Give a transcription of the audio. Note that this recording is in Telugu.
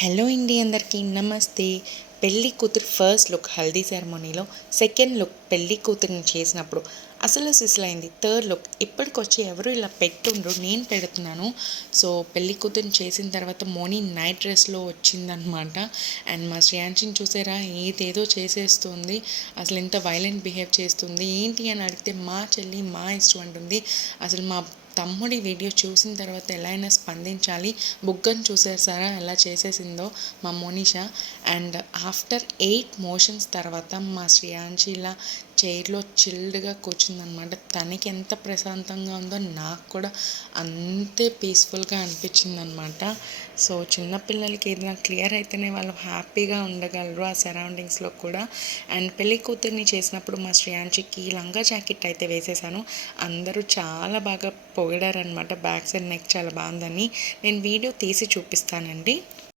హలో అండి, అందరికీ నమస్తే. పెళ్ళి కూతురు ఫస్ట్ లుక్ హల్దీ సెరమోనీలో, సెకండ్ లుక్ పెళ్ళి కూతురిని చేసినప్పుడు అసలు సిసలైంది. థర్డ్ లుక్ ఇప్పటికొచ్చి ఎవరు ఇలా పెట్టుండ్రు, నేను పెడుతున్నాను. సో పెళ్ళి కూతురిని చేసిన తర్వాత మోని నైట్ డ్రెస్లో వచ్చిందనమాట. అండ్ మా శ్రేయాంశిని చూసారా, ఏదేదో చేసేస్తుంది, అసలు ఎంత వైలెంట్ బిహేవ్ చేస్తుంది. ఏంటి అని అడిగితే మా చెల్లి మా ఇష్టం అంటుంది. అసలు మా తమ్ముడి వీడియో చూసిన తర్వాత ఎలా అయినా స్పందించాలి. బుగ్గను చూసేసారా ఎలా చేసేసిందో మా మోనిషా. అండ్ ఆఫ్టర్ 8 మోషన్స్ తర్వాత మా శ్రేయాంశి ఇలా చైర్లో చిల్డ్గా కూర్చుందనమాట. తనకి ఎంత ప్రశాంతంగా ఉందో నాకు కూడా అంతే పీస్ఫుల్గా అనిపించింది అనమాట. సో చిన్నపిల్లలకి ఏదైనా క్లియర్ అయితేనే వాళ్ళు హ్యాపీగా ఉండగలరు ఆ సరౌండింగ్స్లో కూడా. అండ్ పెళ్ళి కూతుర్ని చేసినప్పుడు మా శ్రేయాంశికి లంగా జాకెట్ అయితే వేసేసాను. అందరూ చాలా బాగా పొగిడారనమాట. బ్యాక్ సైడ్ నెక్ చాలా బాగుందని. నేను వీడియో తీసి చూపిస్తానండి.